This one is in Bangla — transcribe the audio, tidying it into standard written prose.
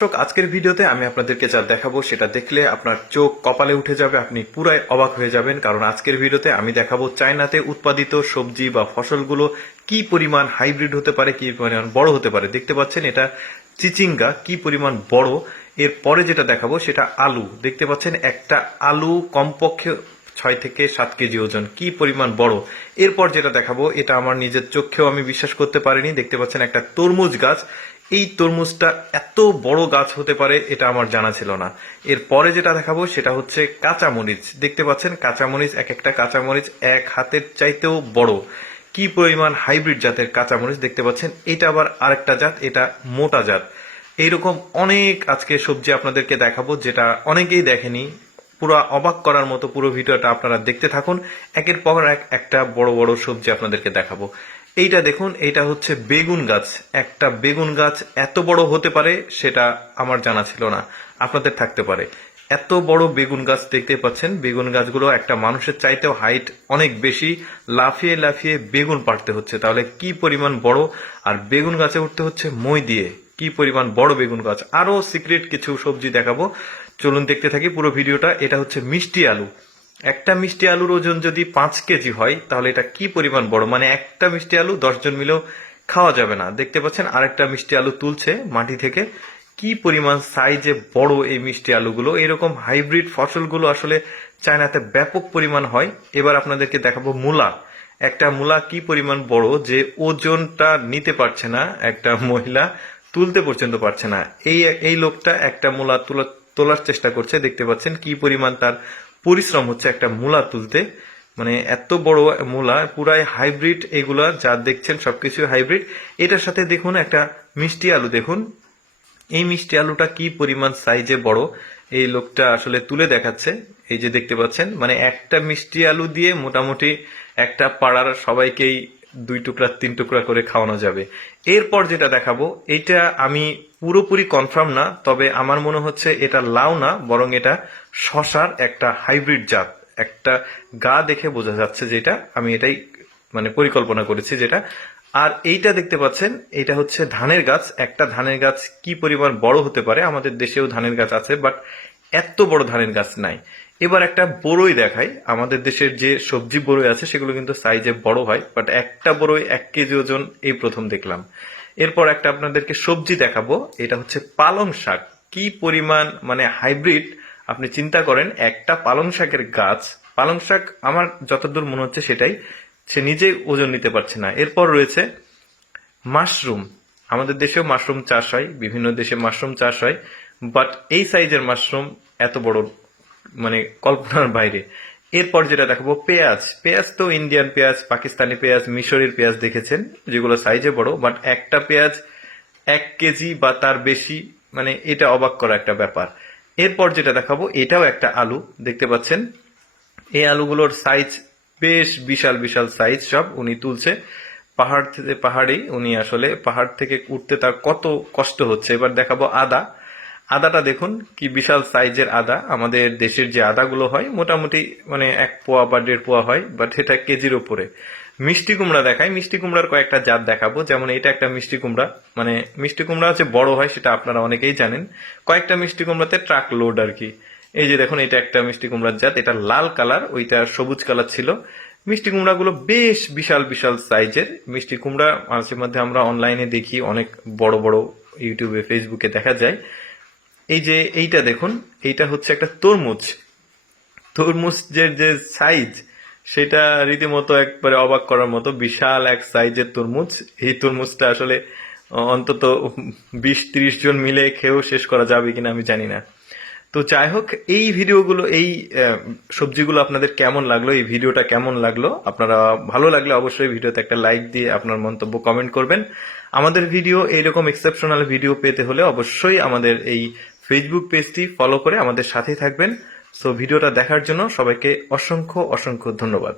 আজকের ভিডিওতে আমি আপনাদেরকে যা দেখাবো সেটা দেখলে আপনার চোখ কপালে উঠে যাবে, আপনি পুরাই অবাক হয়ে যাবেন। কারণ আজকের ভিডিওতে আমি দেখাবো চায়নাতে উৎপাদিত সবজি বা ফসলগুলো কি পরিমাণ হাইব্রিড হতে পারে, কি পরিমাণ বড় হতে পারে। দেখতে পাচ্ছেন এটা চিচিঙ্গা, কি পরিমাণ বড়। এরপরে যেটা দেখাবো সেটা আলু। দেখতে পাচ্ছেন একটা আলু কমপক্ষে 6 থেকে 7 কেজি ওজন, কি পরিমাণ বড়। এরপর যেটা দেখাবো এটা আমার নিজের চোখেও আমি বিশ্বাস করতে পারিনি। দেখতে পাচ্ছেন একটা তরমুজ গাছ, এই তরমুজটা এত বড় গাছ হতে পারে এটা আমার জানা ছিল না। এরপরে যেটা দেখাবো সেটা হচ্ছে কাঁচামরিচ। দেখতে পাচ্ছেন কাঁচামরিচ, এক একটা কাঁচামরিচ এক হাতের চাইতেও বড়, কি পরিমাণ হাইব্রিড জাতের কাঁচামরিচ। দেখতে পাচ্ছেন এটা আবার আরেকটা জাত, এটা মোটা জাত। এইরকম অনেক আজকে সবজি আপনাদেরকে দেখাবো যেটা অনেকেই দেখেনি। পুরো অবাক করার মতো পুরো ভিডিওটা আপনারা দেখতে থাকুন। একের পর এক একটা বড় বড় সবজি আপনাদেরকে দেখাবো। এইটা দেখুন, এইটা হচ্ছে বেগুন গাছ। একটা বেগুন গাছ এত বড় হতে পারে সেটা আমার জানা ছিল না, আপনাদের থাকতে পারে। এত বড় বেগুন গাছ দেখতে পাচ্ছেন। বেগুন গাছগুলো একটা মানুষের চাইতেও হাইট অনেক বেশি, লাফিয়ে লাফিয়ে বেগুন পাড়তে হচ্ছে, তাহলে কি পরিমাণ বড়। আর বেগুন গাছে উঠতে হচ্ছে মই দিয়ে, কি পরিমাণ বড় বেগুন গাছ। আরো সিক্রেট কিছু সবজি দেখাবো, চলুন দেখতে থাকি পুরো ভিডিওটা। এটা হচ্ছে মিষ্টি আলু। একটা মিষ্টি আলুর ওজন যদি 5 কেজি হয় তাহলে এটা কি পরিমাণ বড়, মানে একটা মিষ্টি আলু 10 জন মিলেও খাওয়া যাবে না। দেখতে পাচ্ছেন আরেকটা মিষ্টি আলু তুলছে মাটি থেকে, কি পরিমাণ সাইজে বড় এই মিষ্টি আলুগুলো। এরকম হাইব্রিড ফসলগুলো আসলে চায়নাতে ব্যাপক পরিমাণ হয়। এবার আপনাদেরকে দেখাবো মূলা। একটা মূলা কি পরিমাণ বড় যে ওজনটা নিতে পারছে না একটা মহিলা, তুলতে পর্যন্ত পারছে না। এই লোকটা একটা মূলা তোলার চেষ্টা করছে। দেখতে পাচ্ছেন কি পরিমাণ তার পরিশ্রম হচ্ছে একটা মূলা তুলতে। মানে এত বড় মূলা, পুরাই হাইব্রিড এগুলা যা দেখছেন সবকিছু হাইব্রিড। এটার সাথে দেখুন একটা মিষ্টি আলু, দেখুন এই মিষ্টি আলুটা কি পরিমাণ সাইজে বড়, এই লোকটা আসলে তুলে দেখাচ্ছে। এই যে দেখতে পাচ্ছেন, মানে একটা মিষ্টি আলু দিয়ে মোটামুটি একটা পাড়ার সবাইকেই 2 টুকরা 3 টুকরা করে খাওয়ানো যাবে। এরপর যেটা দেখাবো এটা আমি পুরোপুরি কনফার্ম না, তবে আমার মনে হচ্ছে এটা লাউ না, বরং এটা শশার একটা হাইব্রিড জাত। একটা গা দেখে বোঝা যাচ্ছে যেটা, আমি এটাই মানে পরিকল্পনা করেছি যেটা। আর এইটা দেখতে পাচ্ছেন এটা হচ্ছে ধানের গাছ। একটা ধানের গাছ কি পরিমাণ বড় হতে পারে, আমাদের দেশেও ধানের গাছ আছে বাট এত বড় ধানের গাছ নাই। এবার একটা বড়ই দেখাই। আমাদের দেশের যে সবজি বড়ই আছে সেগুলো কিন্তু সাইজে বড় হয়, বাট একটা বড়ই 1 কেজি ওজন এই প্রথম দেখলাম। এরপর একটা আপনাদেরকে সবজি দেখাবো, এটা হচ্ছে পালং শাক। কি পরিমাণ মানে হাইব্রিড, আপনি চিন্তা করেন একটা পালং শাকের গাছ। পালং শাক আমার যতদূর মনে হচ্ছে সেটাই, সে নিজেই ওজন নিতে পারছে না। এরপর রয়েছে মাশরুম। আমাদের দেশেও মাশরুম চাষ হয়, বিভিন্ন দেশে মাশরুম চাষ হয়, বাট এই সাইজের মাশরুম এত বড় মানে কল্পনার বাইরে। এরপর যেটা দেখাবো পেঁয়াজ। পেঁয়াজ তো ইন্ডিয়ান পেঁয়াজ, পাকিস্তানি পেঁয়াজ, মিশরের পেঁয়াজ দেখেছেন যেগুলো সাইজে বড়, বাট একটা পেঁয়াজ 1 কেজি বা তার বেশি, মানে এটা অবাক করা একটা ব্যাপার। এরপর যেটা দেখাবো এটাও একটা আলু। দেখতে পাচ্ছেন এই আলুগুলোর সাইজ বেশ বিশাল বিশাল সাইজ, সব উনি তুলছে পাহাড়েই। উনি আসলে পাহাড় থেকে উঠতে তার কত কষ্ট হচ্ছে। এবার দেখাবো আদা। আদাটা দেখুন কি বিশাল সাইজের আদা। আমাদের দেশের যে আদাগুলো হয় মোটামুটি মানে 1 পোয়া বা 1.5 পোয়া হয়, বাট এটা কেজির উপরে। মিষ্টি কুমড়া দেখাই। মিষ্টি কুমড়ার কয়েকটা জাত দেখাবো, যেমন এটা একটা মিষ্টি কুমড়া। মানে মিষ্টি কুমড়া হচ্ছে বড় হয় সেটা আপনারা অনেকেই জানেন। কয়েকটা মিষ্টি কুমড়াতে ট্রাক লোড আর কি। এই যে দেখুন এটা একটা মিষ্টি কুমড়ার জাত, এটা লাল কালার, ওইটা সবুজ কালার ছিল। মিষ্টি কুমড়াগুলো বেশ বিশাল বিশাল সাইজের মিষ্টি কুমড়া। মাঝে মধ্যে আমরা অনলাইনে দেখি, অনেক বড় বড় ইউটিউবে ফেসবুকে দেখা যায়। এই যে এইটা দেখুন, এইটা হচ্ছে একটা তরমুজ। তরমুজের যে সাইজ সেটা রীতিমতো একবারে অবাক করার মতো, বিশাল এক সাইজের তরমুজ। এই তরমুজটা আসলে অন্তত 20-30 জন মিলে খেয়েও শেষ করা যাবে কিনা আমি জানি না। তো যাই হোক, এই ভিডিওগুলো, এই সবজিগুলো আপনাদের কেমন লাগলো, এই ভিডিওটা কেমন লাগলো, আপনারা ভালো লাগলে অবশ্যই ভিডিওতে একটা লাইক দিয়ে আপনার মন্তব্য কমেন্ট করবেন। আমাদের ভিডিও এইরকম এক্সেপশনাল ভিডিও পেতে হলে অবশ্যই আমাদের এই ফেসবুক পেজটি ফলো করে আমাদের সাথেই থাকবেন। সো ভিডিওটা দেখার জন্য সবাইকে অসংখ্য অসংখ্য ধন্যবাদ।